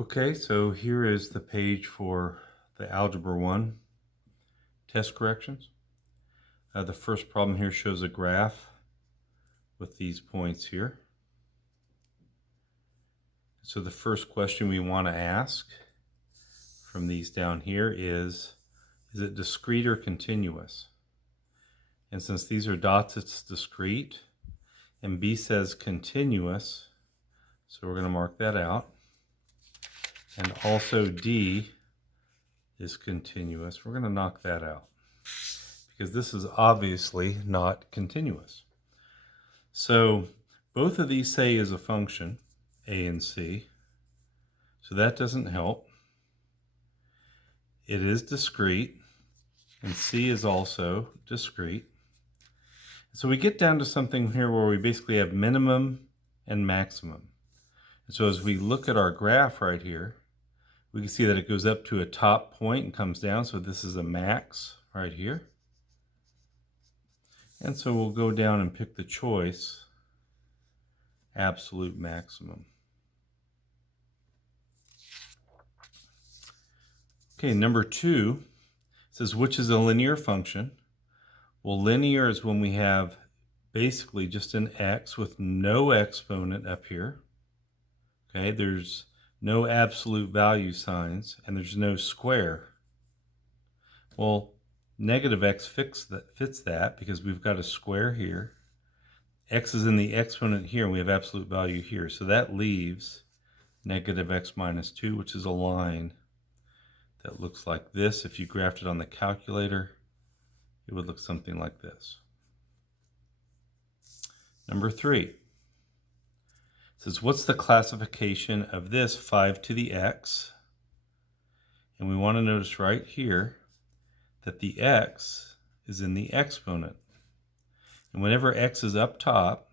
Okay, so here is the page for the Algebra 1 test corrections. The first problem here shows a graph with these points here. So the first question we want to ask from these down here is it discrete or continuous? And since these are dots, it's discrete. And B says continuous, so we're going to mark that out. And also D is continuous. We're going to knock that out because this is obviously not continuous. So both of these say is a function, A and C, so that doesn't help. It is discrete, and C is also discrete. So we get down to something here where we basically have minimum and maximum. And so as we look at our graph right here, we can see that it goes up to a top point and comes down. So this is a max right here. And so we'll go down and pick the choice, absolute maximum. Okay, number 2 says, which is a linear function? Well, linear is when we have basically just an x with no exponent up here. Okay, there's no absolute value signs, and there's no square. Well, negative x fits that because we've got a square here. X is in the exponent here, and we have absolute value here. So that leaves negative x minus 2, which is a line that looks like this. If you graphed it on the calculator, it would look something like this. Number 3 says, what's the classification of this 5 to the x? And we want to notice right here that the x is in the exponent. And whenever x is up top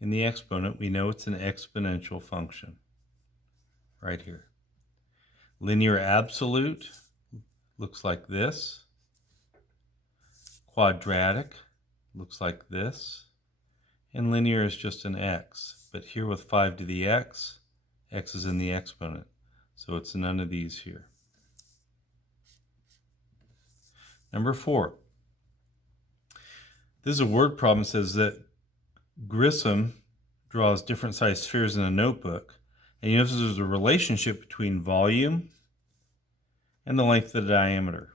in the exponent, we know it's an exponential function right here. Linear absolute looks like this. Quadratic looks like this. And linear is just an x. But here with 5 to the x is in the exponent. So it's none of these here. Number 4. This is a word problem. It says that Grissom draws different sized spheres in a notebook. And you notice there's a relationship between volume and the length of the diameter.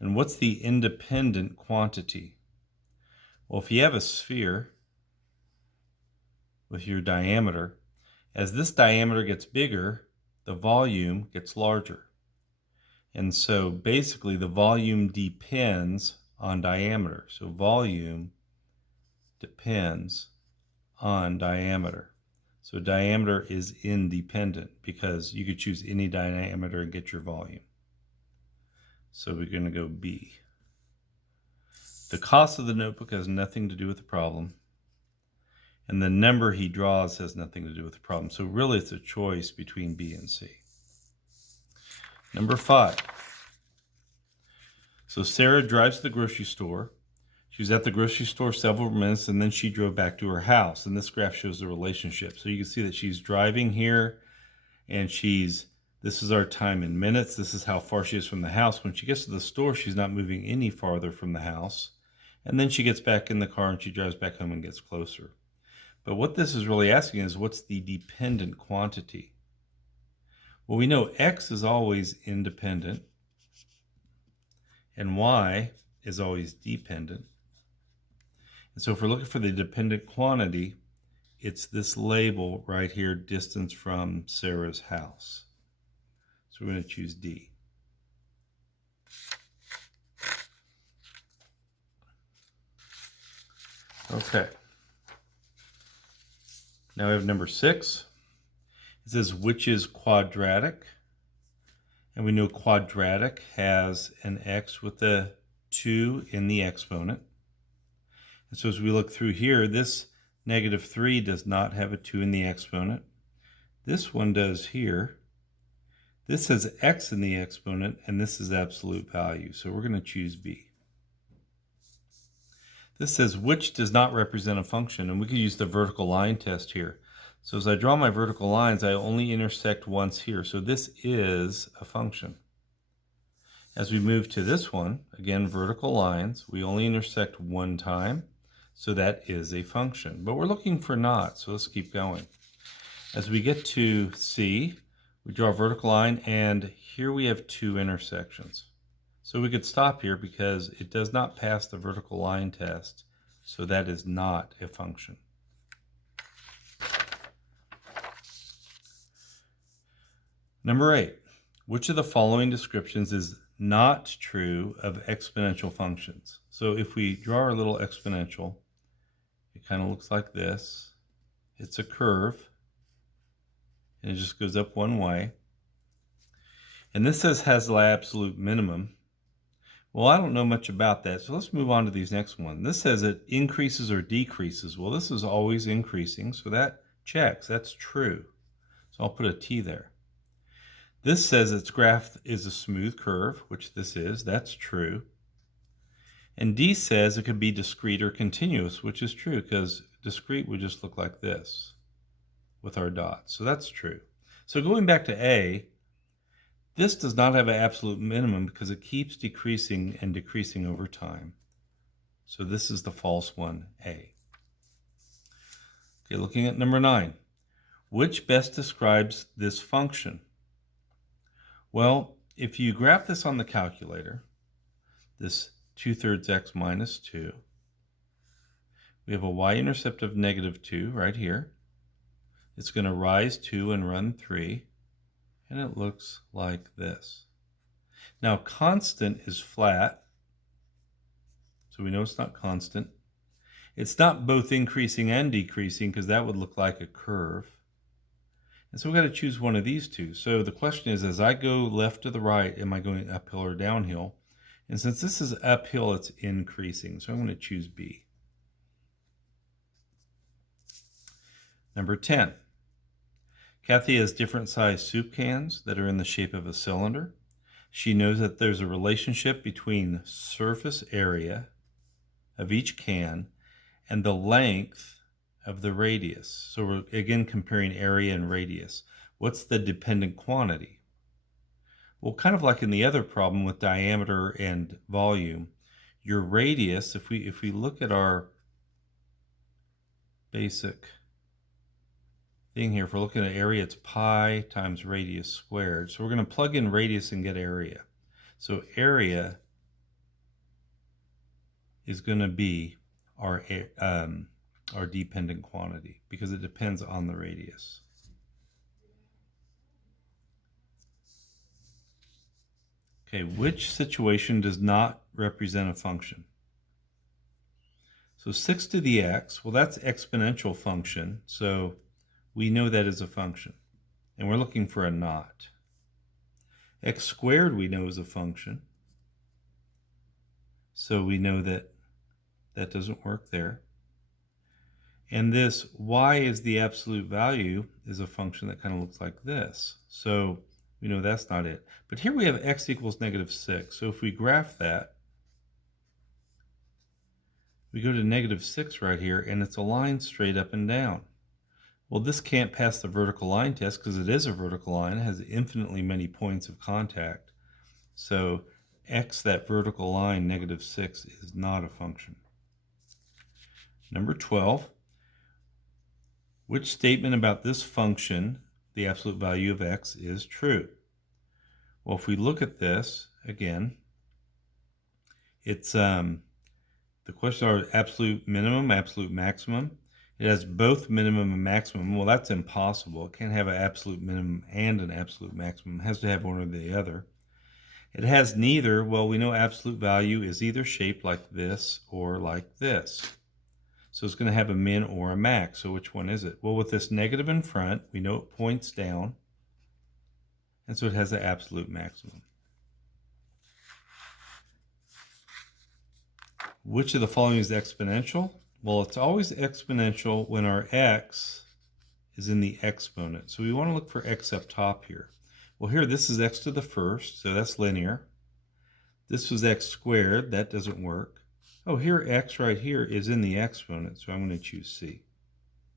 And what's the independent quantity? Well, if you have a sphere with your diameter, as this diameter gets bigger, the volume gets larger. And so basically the volume depends on diameter. So volume depends on diameter. So diameter is independent because you could choose any diameter and get your volume. So we're going to go B. The cost of the notebook has nothing to do with the problem. And the number he draws has nothing to do with the problem. So really it's a choice between B and C. Number 5. So Sarah drives to the grocery store. She was at the grocery store several minutes, and then she drove back to her house. And this graph shows the relationship. So you can see that she's driving here, and this is our time in minutes. This is how far she is from the house. When she gets to the store, she's not moving any farther from the house. And then she gets back in the car, and she drives back home and gets closer. But what this is really asking is, what's the dependent quantity? Well, we know x is always independent, and y is always dependent. And so if we're looking for the dependent quantity, it's this label right here, distance from Sarah's house. So we're going to choose D. Okay. Now we have number 6. It says, which is quadratic? And we know quadratic has an x with a 2 in the exponent. And so as we look through here, this negative 3 does not have a 2 in the exponent. This one does here. This has x in the exponent, and this is absolute value. So we're going to choose B. This says which does not represent a function, and we could use the vertical line test here. So as I draw my vertical lines, I only intersect once here. So this is a function. As we move to this one, again, vertical lines, we only intersect one time. So that is a function. But we're looking for not, so let's keep going. As we get to C, we draw a vertical line, and here we have two intersections. So we could stop here because it does not pass the vertical line test, so that is not a function. Number 8, which of the following descriptions is not true of exponential functions? So if we draw our little exponential, it kind of looks like this. It's a curve, and it just goes up one way. And this says has the absolute minimum. Well, I don't know much about that, so let's move on to these next one. This says it increases or decreases. Well, this is always increasing, so that checks. That's true. So I'll put a T there. This says its graph is a smooth curve, which this is. That's true. And D says it could be discrete or continuous, which is true, because discrete would just look like this with our dots. So that's true. So going back to A, this does not have an absolute minimum because it keeps decreasing and decreasing over time. So this is the false one, A. Okay, looking at number 9. Which best describes this function? Well, if you graph this on the calculator, this 2/3 x minus 2, we have a y-intercept of -2 right here. It's going to rise 2 and run 3. And it looks like this. Now, constant is flat, so we know it's not constant. It's not both increasing and decreasing because that would look like a curve. And so we've got to choose one of these two. So the question is, as I go left to the right, am I going uphill or downhill? And since this is uphill, it's increasing. So I'm going to choose B. Number 10. Kathy has different sized soup cans that are in the shape of a cylinder. She knows that there's a relationship between surface area of each can and the length of the radius. So we're again comparing area and radius. What's the dependent quantity? Well, kind of like in the other problem with diameter and volume, your radius, if we look at our basic thing here, if we're looking at area, it's pi times radius squared. So we're going to plug in radius and get area. So area is going to be our dependent quantity because it depends on the radius. Okay, which situation does not represent a function? So 6 to the x, well, that's exponential function. So we know that is a function, and we're looking for a not. X squared we know is a function, so we know that that doesn't work there. And this y is the absolute value is a function that kind of looks like this. So we know that's not it. But here we have x equals -6. So if we graph that, we go to -6 right here, and it's a line straight up and down. Well, this can't pass the vertical line test because it is a vertical line. It has infinitely many points of contact. So x, that vertical line, -6, is not a function. Number 12, which statement about this function, the absolute value of x, is true? Well, if we look at this, again, it's the questions are absolute minimum, absolute maximum. It has both minimum and maximum. Well, that's impossible. It can't have an absolute minimum and an absolute maximum. It has to have one or the other. It has neither. Well, we know absolute value is either shaped like this or like this. So it's going to have a min or a max. So which one is it? Well, with this negative in front, we know it points down. And so it has the absolute maximum. Which of the following is exponential? Well, it's always exponential when our x is in the exponent. So we want to look for x up top here. Well, here this is x to the first, so that's linear. This was x squared, that doesn't work. Oh, here x right here is in the exponent, so I'm going to choose C.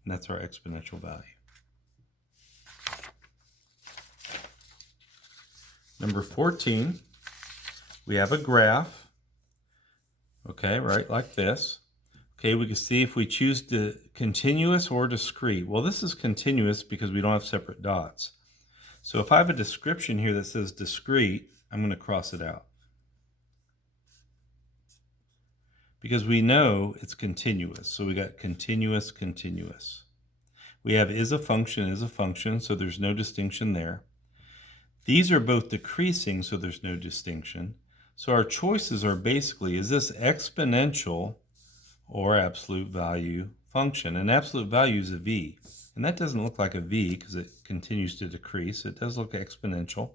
And that's our exponential value. Number 14, we have a graph. Okay, right, like this. Okay, we can see if we choose the continuous or discrete. Well, this is continuous because we don't have separate dots. So if I have a description here that says discrete, I'm going to cross it out. Because we know it's continuous. So we got continuous, continuous. We have is a function, so there's no distinction there. These are both decreasing, so there's no distinction. So our choices are basically, is this exponential or absolute value function? And absolute value is a v. And that doesn't look like a v because it continues to decrease. It does look exponential.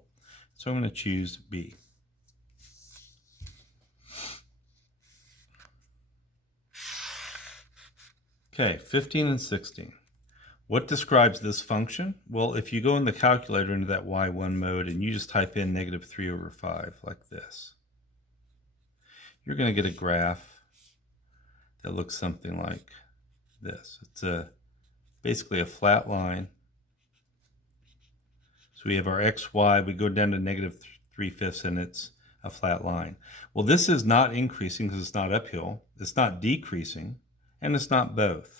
So I'm going to choose B. Okay, 15 and 16. What describes this function? Well, if you go in the calculator into that y1 mode and you just type in -3/5 like this, you're going to get a graph that looks something like this. It's basically a flat line. So we have our x, y, we go down to -3/5 and it's a flat line. Well, this is not increasing because it's not uphill. It's not decreasing, and it's not both.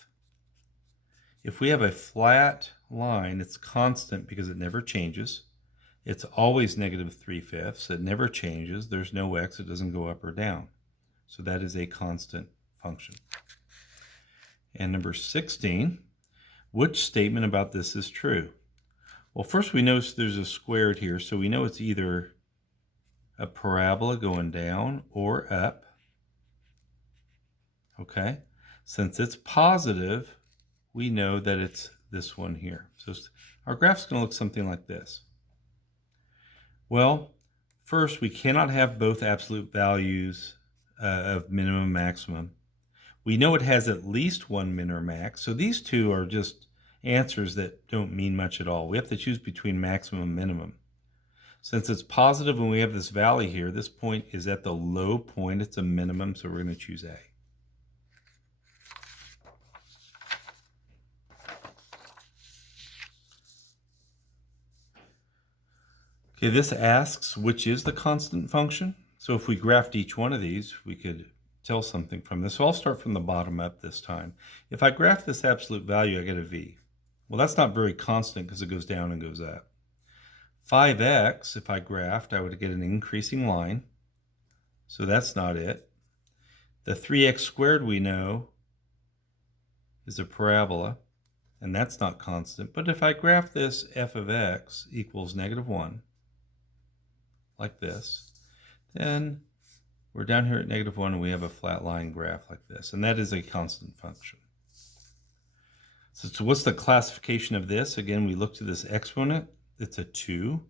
If we have a flat line, it's constant because it never changes. It's always -3/5. It never changes. There's no x. It doesn't go up or down. So that is a constant function. And number 16, which statement about this is true? Well, first we notice there's a squared here, so we know it's either a parabola going down or up. Okay? Since it's positive, we know that it's this one here. So our graph's going to look something like this. Well, first, we cannot have both absolute values of minimum and maximum. We know it has at least one min or max, so these two are just answers that don't mean much at all. We have to choose between maximum and minimum. Since it's positive and we have this valley here, this point is at the low point. It's a minimum, so we're going to choose A. Okay, this asks which is the constant function. So if we graphed each one of these, we could tell something from this. So I'll start from the bottom up this time. If I graph this absolute value, I get a V. Well, that's not very constant because it goes down and goes up. 5x, if I graphed, I would get an increasing line. So that's not it. The 3x squared we know is a parabola, and that's not constant. But if I graph this f of x equals -1, like this, then we're down here at -1 and we have a flat line graph like this, and that is a constant function. So what's the classification of this? Again, we look to this exponent. It's a 2,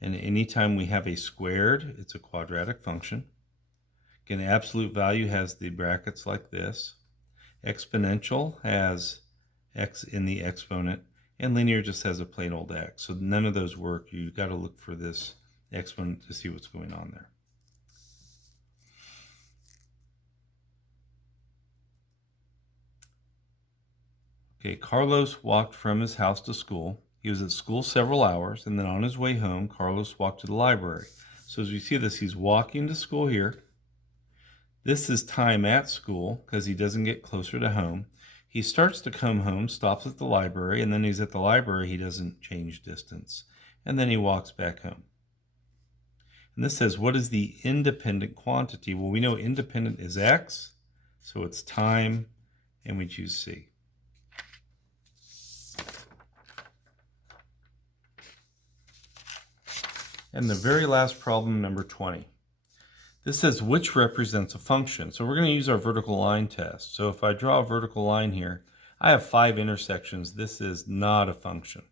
and anytime we have a squared, it's a quadratic function. Again, absolute value has the brackets like this. Exponential has x in the exponent, and linear just has a plain old x. So none of those work. You've got to look for this exponent to see what's going on there. Okay, Carlos walked from his house to school. He was at school several hours, and then on his way home, Carlos walked to the library. So as we see this, he's walking to school here. This is time at school because he doesn't get closer to home. He starts to come home, stops at the library, and then he's at the library. He doesn't change distance. And then he walks back home. And this says, what is the independent quantity? Well, we know independent is x, so it's time, and we choose C. And the very last problem, number 20. This says which represents a function. So we're going to use our vertical line test. So if I draw a vertical line here, I have 5 intersections. This is not a function.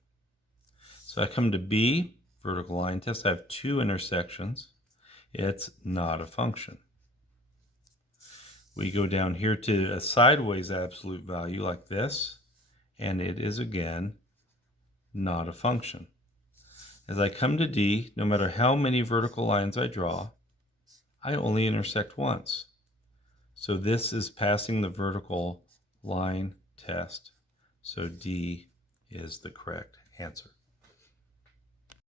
So I come to B, vertical line test. I have 2 intersections. It's not a function. We go down here to a sideways absolute value like this, and it is again not a function. As I come to D, no matter how many vertical lines I draw, I only intersect once. So this is passing the vertical line test. So D is the correct answer.